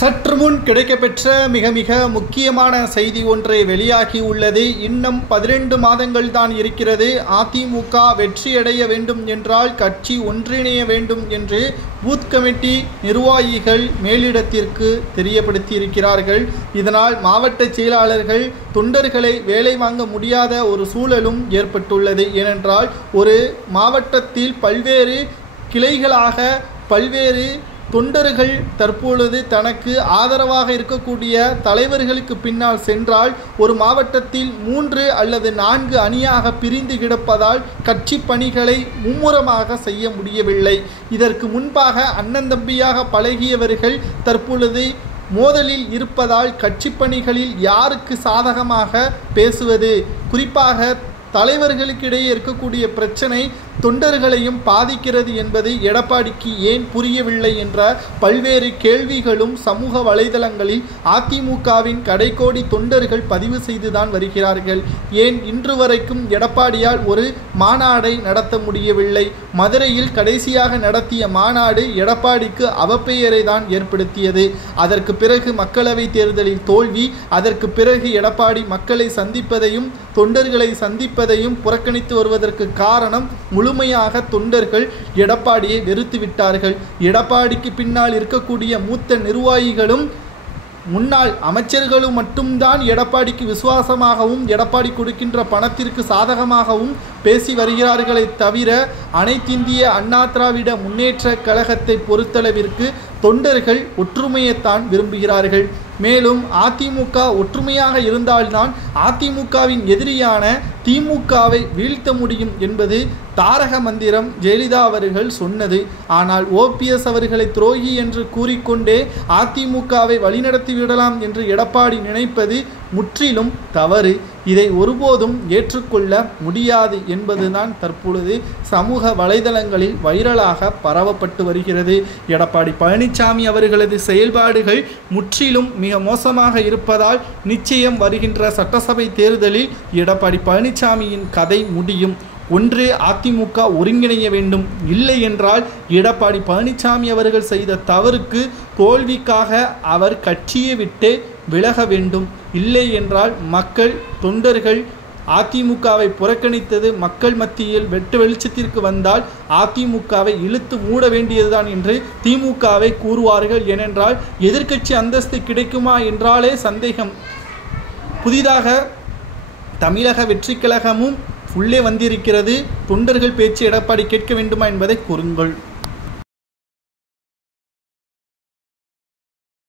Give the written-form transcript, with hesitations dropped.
சற்று முன் கிடைக்கப்பெற்ற மிக முக்கியமான செய்தி ஒன்றை வெளியாகி உள்ளது. இன்னும் 12 மாதங்கள் தான் இருக்கிறது. அதிமுக வெற்றியடைய வேண்டும் என்றால் கட்சி ஒன்றிணைய வேண்டும் என்று பூத் கமிட்டி நிர்வாகிகள் மேலிடத்திற்கு தெரியப்படுத்தி இருக்கிறார்கள். இதனால் மாவட்ட செயலாளர்கள் தொண்டர்களை வேலை வாங்க முடியாத ஒரு சூழலும் ஏற்பட்டுள்ளது. ஏனென்றால் ஒரு மாவட்டத்தில் பல்வேறு கிளைகளாக பல்வேறு தொண்டர்கள் தற்பொழுது தனக்கு ஆதரவாக இருக்கக்கூடிய தலைவர்களுக்கு பின்னால் சென்றால் ஒரு மாவட்டத்தில் 3 அல்லது 4 அணியாக பிரிந்து கிடப்பதால் கட்சி பணிகளை மும்முரமாக செய்ய முடியவில்லை. இதற்கு முன்பாக அண்ணன் தம்பியாக பழகியவர்கள் தற்பொழுது மோதலில் இருப்பதால் கட்சி பணிகளில் யாருக்கு சாதகமாக பேசுவது, குறிப்பாக தலைவர்களுக்கிடையே இருக்கக்கூடிய பிரச்சனை தொண்டர்களையும் பாதிக்கிறது என்பது எடப்பாடிக்கு ஏன் புரியவில்லை என்ற பல்வேறு கேள்விகளும் சமூக வலைதளங்களில் அதிமுகவின் கடைக்கோடி தொண்டர்கள் பதிவு செய்துதான் வருகிறார்கள். ஏன் இன்று வரைக்கும் எடப்பாடியால் ஒரு மாநாடை நடத்த முடியவில்லை? மதுரையில் கடைசியாக நடத்திய மாநாடு எடப்பாடிக்கு அவப்பெயரை தான் ஏற்படுத்தியது. அதற்கு பிறகு மக்களவை தேர்தலில் தோல்வி. அதற்கு பிறகு எடப்பாடி மக்களை சந்திப்பதையும் தொண்டர்களை சந்திப்பதையும் புறக்கணித்து வருவதற்கு காரணம் முழுமையாக தொண்டர்கள் எடப்பாடியை வெறுத்து விட்டார்கள். எடப்பாடிக்கு பின்னால் இருக்கக்கூடிய மூத்த நிர்வாகிகளும் முன்னாள் அமைச்சர்களும் மட்டும்தான் எடப்பாடிக்கு விசுவாசமாகவும் எடப்பாடி கொடுக்கின்ற பணத்திற்கு சாதகமாகவும் பேசி வருகிறார்களே தவிர அனைத்திந்திய அண்ணா திராவிட முன்னேற்ற கழகத்தை பொறுத்தளவிற்கு தொண்டர்கள் ஒற்றுமையைத்தான் விரும்புகிறார்கள். மேலும் அதிமுக ஒற்றுமையாக இருந்தால்தான் அதிமுகவின் எதிரியான திமுகவை வீழ்த்த முடியும் என்பது தாரக மந்திரம் ஜெயலலிதா அவர்கள் சொன்னது. ஆனால் OPS அவர்களை துரோகி என்று கூறிக்கொண்டே அதிமுகவை வழிநடத்தி விடலாம் என்று எடப்பாடி நினைப்பது முற்றிலும் தவறு. இதை ஒருபோதும் ஏற்றுக்கொள்ள முடியாது என்பதுதான் தற்பொழுது சமூக வலைதளங்களில் வைரலாக பரவப்பட்டு வருகிறது. எடப்பாடி பழனிசாமி அவர்களது செயல்பாடுகள் முற்றிலும் மிக மோசமாக இருப்பதால் நிச்சயம் வருகின்ற சட்டசபை தேர்தலில் எடப்பாடி பழனிசாமியின் கதை முடியும். ஒன்று அதிமுக ஒருங்கிணைய வேண்டும், இல்லை என்றால் எடப்பாடி பழனிசாமி அவர்கள் செய்த தவறுக்கு தோல்விக்காக அவர் கட்சியை விட்டு விலக வேண்டும். இல்லை என்றால் மக்கள் தொண்டர்கள் அதிமுகவை புறக்கணித்தது மக்கள் மத்தியில் வெட்டு வெளிச்சத்திற்கு வந்தால் அதிமுகவை இழுத்து மூட வேண்டியதுதான் என்று திமுகவை கூறுவார்கள். ஏனென்றால் எதிர்க்கட்சி அந்தஸ்து கிடைக்குமா என்றாலே சந்தேகம். புதிதாக தமிழக வெற்றி கழகமும் உள்ளே வந்திருக்கிறது. தொண்டர்கள் பேச்சு எடப்பாடி கேட்க வேண்டுமா என்பதை கூறுங்கள்.